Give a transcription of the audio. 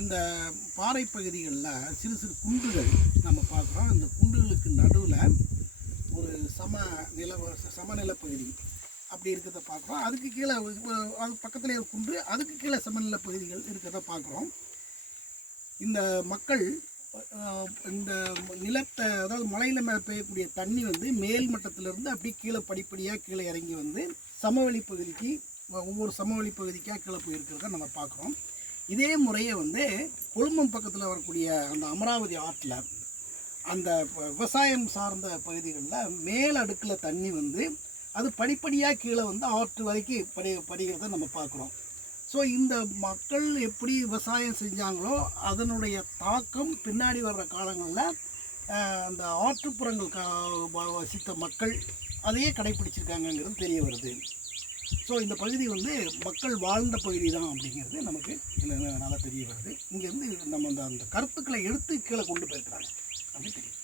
இந்த பாறை பகுதிகளில் சிறு சிறு குன்றுகள் நம்ம பார்க்குறோம். இந்த குன்றுகளுக்கு நடுவில் ஒரு சமநில பகுதி அப்படி இருக்கிறத பார்க்குறோம். அதுக்கு கீழே அது பக்கத்தில் ஒரு குன்று, அதுக்கு கீழே சமநில பகுதிகள் இருக்கிறத பார்க்குறோம். இந்த மக்கள் இந்த நிலத்தை, அதாவது மலையில் மேலே பெய்யக்கூடிய தண்ணி வந்து மேல் மட்டத்திலேருந்து அப்படியே கீழே படிப்படியாக கீழே இறங்கி வந்து சமவெளி பகுதிக்கு, ஒவ்வொரு சமவெளி பகுதிக்காக கீழே போயிருக்கிறத நம்ம பார்க்குறோம். இதே முறையை வந்து கொழும்பம் பக்கத்தில் வரக்கூடிய அந்த அமராவதி ஆற்றில் அந்த விவசாயம் சார்ந்த பகுதிகளில் மேல் அடுக்கில் தண்ணி வந்து அது படிப்படியாக கீழே வந்து ஆற்று வரைக்கும் படிக்கிறத நம்ம பார்க்குறோம். ஸோ இந்த மக்கள் எப்படி விவசாயம் செஞ்சாங்களோ அதனுடைய தாக்கம் பின்னாடி வர்ற காலங்களில் அந்த ஆற்றுப்புறங்கள் வசித்த மக்கள் அதையே கடைப்பிடிச்சிருக்காங்கங்கிறது தெரிய வருது. ஸோ இந்த பகுதி வந்து மக்கள் வாழ்ந்த பகுதி தான் அப்படிங்கிறது நமக்கு நல்லா தெரிய வருது. இங்கேருந்து நம்ம அந்த கருத்துக்களை எடுத்து கீழே கொண்டு போயிருக்கிறாங்க அப்படின்னு தெரியும்.